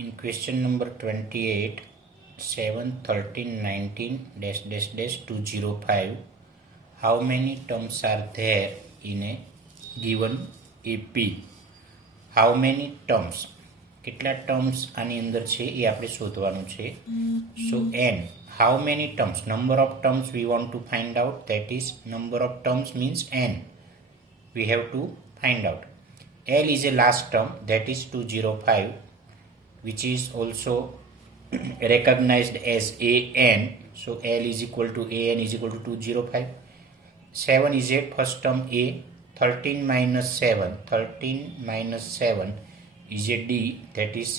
In question number 28, 7, 13, 19, dash, dash, dash, 205, how many terms are there in a given AP? How many terms? કેટલા terms આની અંદર છે એ આપણે શોધવાનું છે. So n, how many terms? Number of terms we want to find out, that is number of terms means n. We have to find out. L is a last term, that is 205, which is also recognized as an. So L is equal to an is equal to 205. 7 is a first term a. 13 minus 7, 13 minus 7 is a d, that is 6.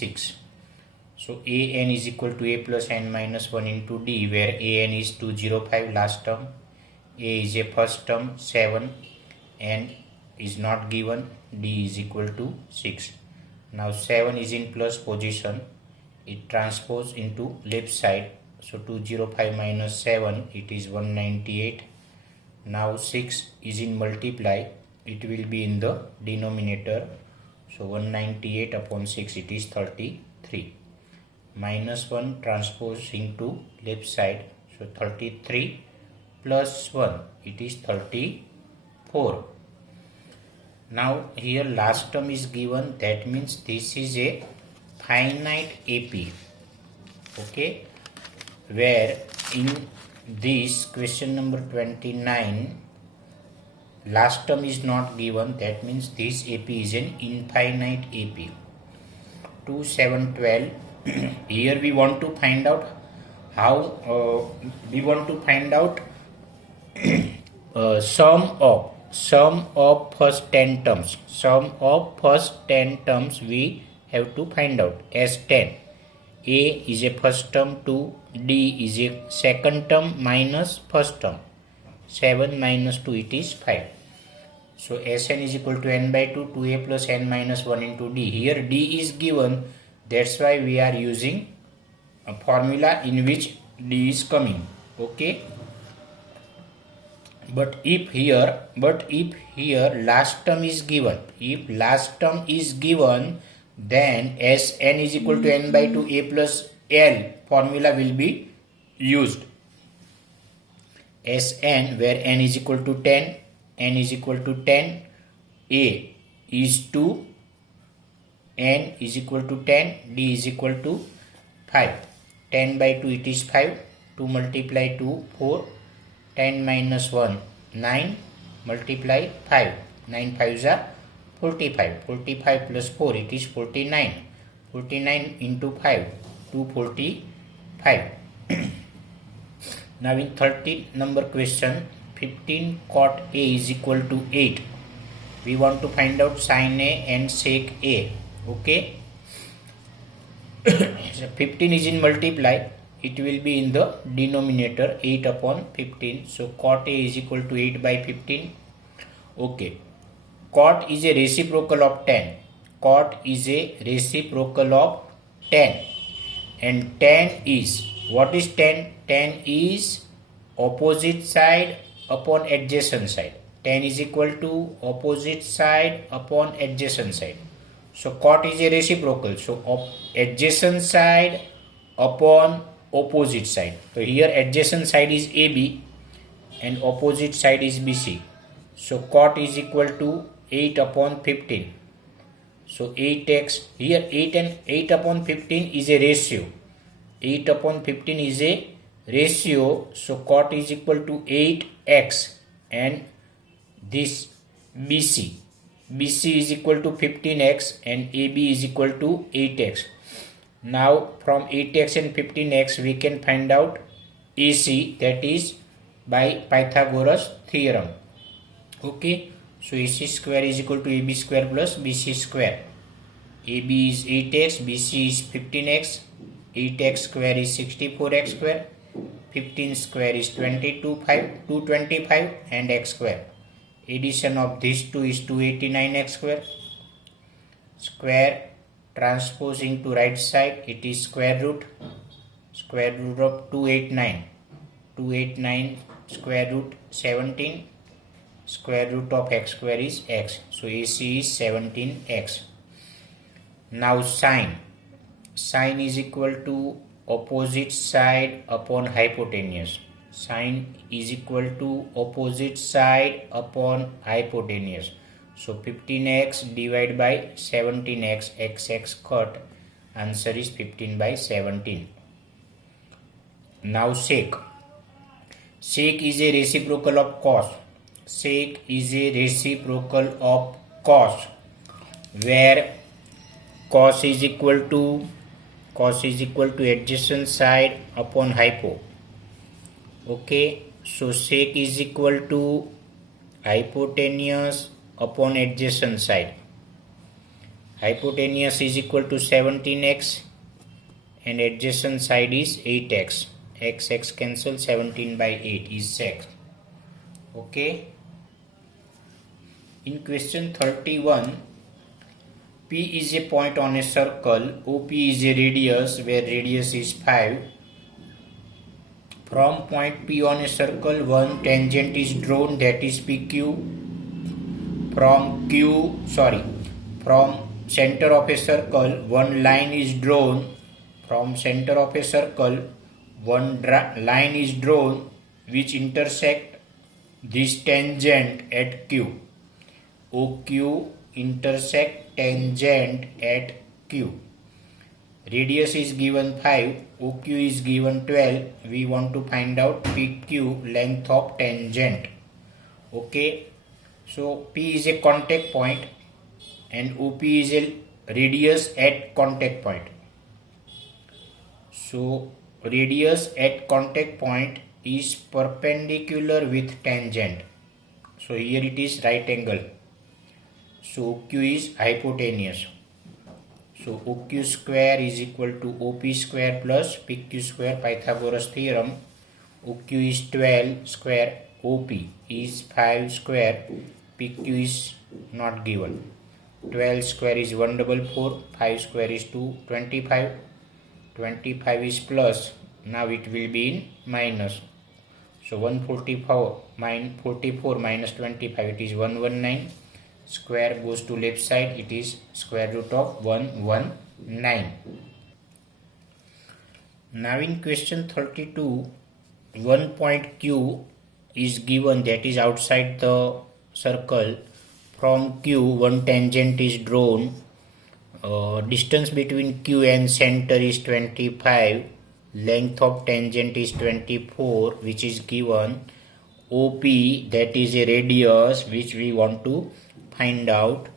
So an is equal to a plus n minus 1 into d, where an is 205 last term, a is a first term 7, n is not given, d is equal to 6. Now 7 is in plus position, it transposes into left side, so 205 minus 7, it is 198. Now 6 is in multiply, it will be in the denominator, so 198 upon 6, it is 33. Minus 1 transpose into left side, so 33 plus 1, it is 34. Now here last term is given, that means this is a finite AP, okay, where in this question number 29 last term is not given, that means this AP is an infinite AP. 2, 7, 12. Here we want to find out how sum of first 10 terms. Sum of first 10 terms we have to find out as 10. A is a first term, 2, D is a second term minus first term. 7 minus 2, it is 5. So Sn is equal to n by 2, 2a plus n minus 1 into d. Here d is given, that's why we are using a formula in which d is coming, okay. But if here last term is given, then Sn is equal to n by 2 a plus l formula will be used. Sn, where n is equal to 10, n is equal to 10, a is 2, n is equal to 10, d is equal to 5. 10 by 2, it is 5. 2 multiply 2, 4. 10 minus 1, 9, multiply 5. 9 5s are 45. 45 plus 4, it is 49. 49 into 5, 245. Now in 13 number question, 15 cot A is equal to 8. We want to find out sin A and sec A, okay. So 15 is in multiply, it will be in the denominator, 8 upon 15. So cot A is equal to 8 by 15. Okay. Cot is a reciprocal of 10. Cot is a reciprocal of 10. And 10 is, what is 10? 10 is opposite side upon adjacent side. 10 is equal to opposite side upon adjacent side. So cot is a reciprocal. So adjacent side upon opposite side. So here adjacent side is AB and opposite side is BC. So cot is equal to 8 upon 15. So 8x, here 8 upon 15 is a ratio. 8 upon 15 is a ratio. So cot is equal to 8x and this BC. BC is equal to 15x and AB is equal to 8x. Now from 8x and 15x we can find out AC, that is by Pythagoras theorem, okay. So AC square is equal to AB square plus BC square. AB is 8x, BC is 15x, 8x square is 64x square, 15 square is 225 and x square. Addition of these two is 289x square. Square transpose into right side, it is square root of 289. 289 square root 17. Square root of x square is x. So AC is 17x. Now sine. sine is equal to opposite side upon hypotenuse. Sine is equal to opposite side upon hypotenuse. So 15x divided by 17x, x cut. Answer is 15 by 17. Now sec. Sec is a reciprocal of cos. Sec is a reciprocal of cos, where cos is equal to adjacent side upon hypo. Okay, so sec is equal to hypotenuse upon adjacent side. Hypotenuse is equal to 17x and adjacent side is 8x. X cancel, 17 by 8 is sec. Okay, in question 31, P is a point on a circle. OP is a radius where radius is 5. From point P on a circle, one tangent is drawn, that is PQ. From center of a circle, one line is drawn. From center of a circle, one line is drawn which intersect this tangent at Q. OQ intersect tangent at Q. Radius is given 5, OQ is given 12. We want to find out PQ, length of tangent. Okay, so P is a contact point and OP is a radius at contact point. So radius at contact point is perpendicular with tangent. So here it is right angle. So OQ is hypotenuse. So OQ square is equal to OP square plus PQ square, Pythagoras theorem. OQ is 12 square, OP is 5 square, PQ is not given. 12 square is 144, 5 square is 225. 25 is plus, now it will be in minus. So 144 minus 25, it is 119. Square goes to left side, it is square root of 119. Now in question 32, one point Q is given, that is outside the circle. From Q, one tangent is drawn. Distance between Q and center is 25. Length of tangent is 24, which is given. OP, that is a radius which we want to find out.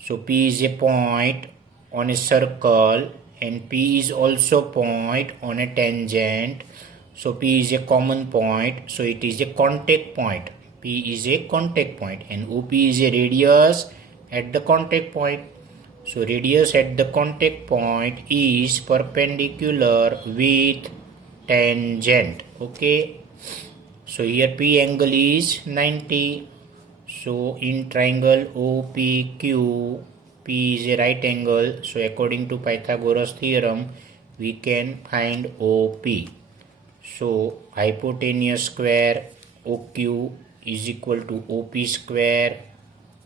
So P is a point on a circle and P is also point on a tangent. So P is a common point, so it is a contact point. P is a contact point and OP is a radius at the contact point. So radius at the contact point is perpendicular with tangent. Okay, so here P angle is 90. So in triangle OPQ, P is a right angle. So according to Pythagoras theorem, we can find OP. So hypotenuse square OQ is equal to OP square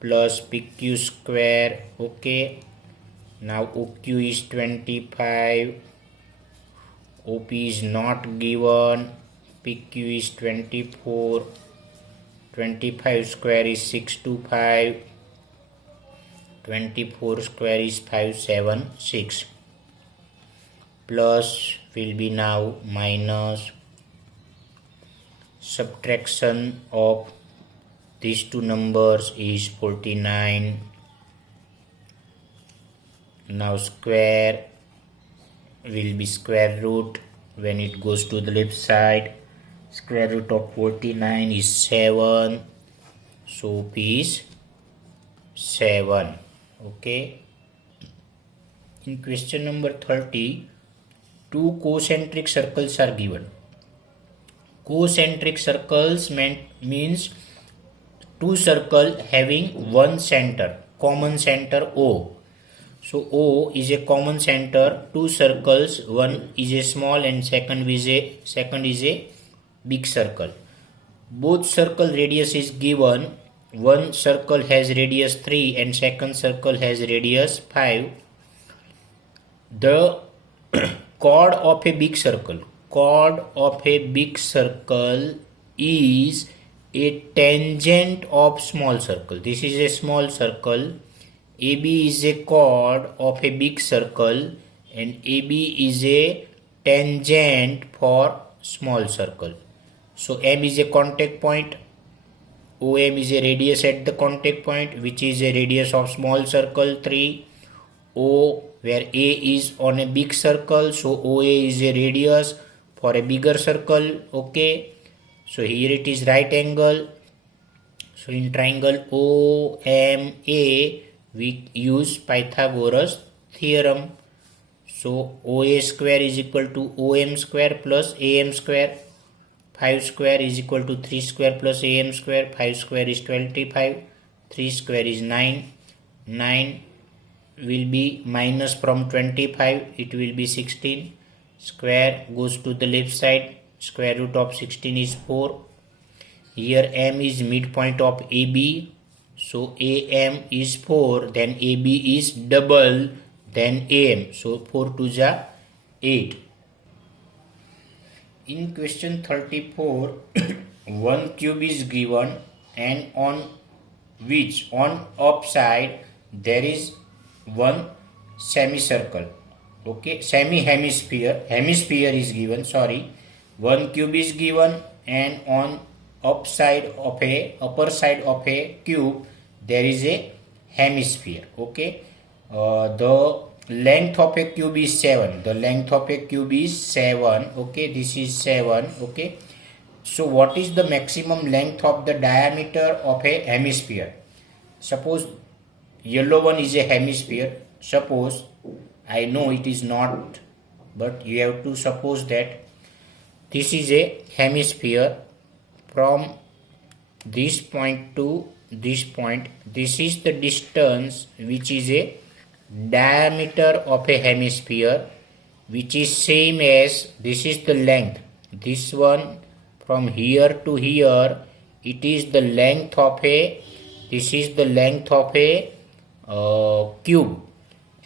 plus PQ square. Okay, now OQ is 25, OP is not given, PQ is 24. 25 square is 625, 24 square is 576, plus will be now minus, subtraction of these two numbers is 49. Now square will be square root when it goes to the left side. Square root of 49 is 7. So P is 7. Okay. In question number 30, two concentric circles are given. Concentric circles means two circles having one center, common center O. So O is a common center, two circles, one is a small and second is a big circle. Both circle radius is given. One circle has radius 3 and second circle has radius 5. The chord of a big circle. Chord of a big circle is a tangent of small circle. This is a small circle. AB is a chord of a big circle and AB is a tangent for small circle. So M is a contact point. OM is a radius at the contact point, which is a radius of small circle 3. O, where A is on a big circle, so OA is a radius for a bigger circle. Okay, so here it is right angle. So in triangle OMA we use Pythagoras theorem. So OA square is equal to OM square plus AM square. 5 square is equal to 3 square plus AM square. 5 square is 25. 3 square is 9. 9 will be minus from 25. It will be 16. Square goes to the left side. Square root of 16 is 4. Here M is midpoint of AB. So AM is 4. Then AB is double than AM. So 4 2 are 8. In question 34, one cube is given and on upside there is one semicircle. Okay, hemisphere is given, one cube is given and on upper side of a cube there is a hemisphere. Okay, the length of a cube is 7. Okay, this is 7. Okay, so what is the maximum length of the diameter of a hemisphere? Suppose yellow one is a hemisphere. Suppose, I know it is not, but you have to suppose that this is a hemisphere. From this point to this point, this is the distance, which is a diameter of a hemisphere, which is same as this is the length. This one from here to here, it is the length of a cube,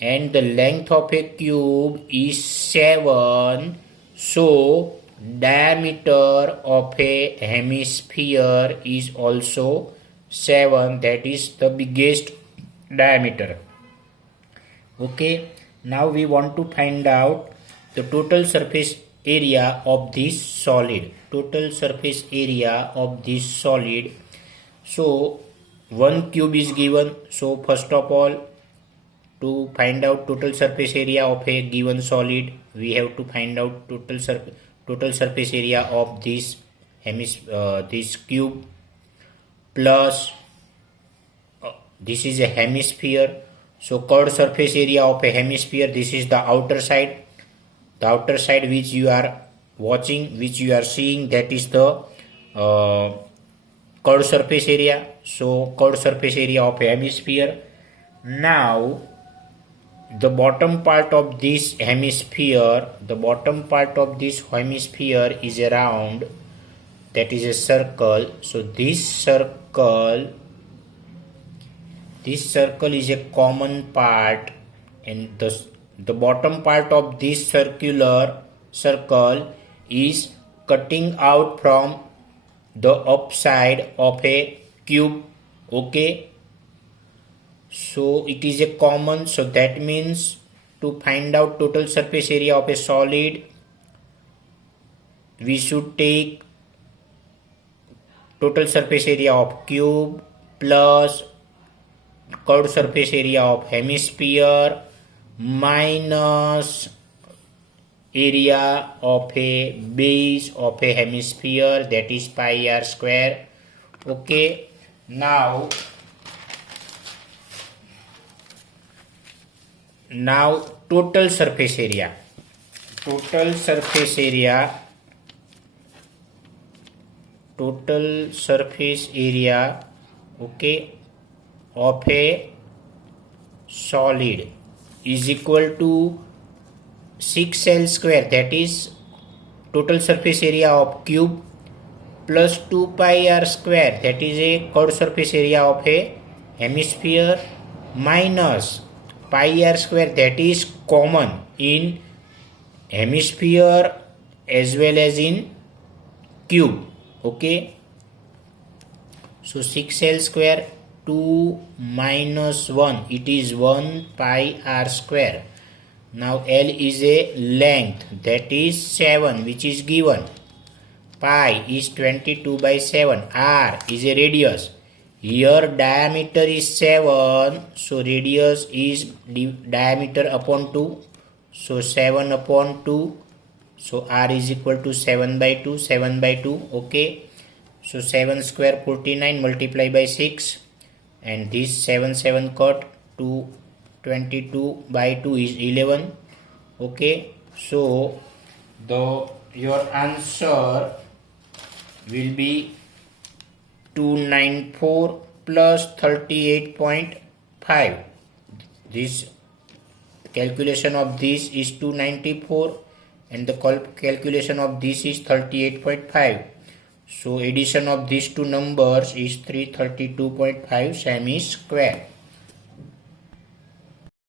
and the length of a cube is 7. So diameter of a hemisphere is also 7. That is the biggest diameter. Okay, now we want to find out the total surface area of this solid. So one cube is given. So first of all, to find out total surface area of a given solid, we have to find out total surface area of this cube plus this is a hemisphere. So curved surface area of a hemisphere, this is the outer side. The outer side which you are watching, which you are seeing, that is the curved surface area. So curved surface area of a hemisphere. Now the bottom part of this hemisphere is a round, that is a circle. So this circle is a common part, and the bottom part of this circle is cutting out from the upside of a cube. Okay, so it is a common. So that means to find out total surface area of a solid, we should take total surface area of cube plus curved surface area of hemisphere minus area of a base of a hemisphere, that is pi r square. Okay, now total surface area okay, of a solid is equal to 6L square, that is total surface area of cube, plus 2 pi r square, that is a curved surface area of a hemisphere, minus pi r square, that is common in hemisphere as well as in cube. Okay, so 6l square 2 minus 1, it is 1 pi r square. Now L is a length, that is 7, which is given. Pi is 22 by 7. R is a radius. Here diameter is 7, so radius is diameter upon 2. So 7 upon 2. So R is equal to 7 by 2. 7 by 2. Okay. So 7 square 49 multiply by 6. And this 7 7 cut. 2 22 by 2 is 11. Okay. So your answer will be 294 plus 38.5. This calculation of this is 294 and the calculation of this is 38.5. So addition of these two numbers is 332.5 semi square.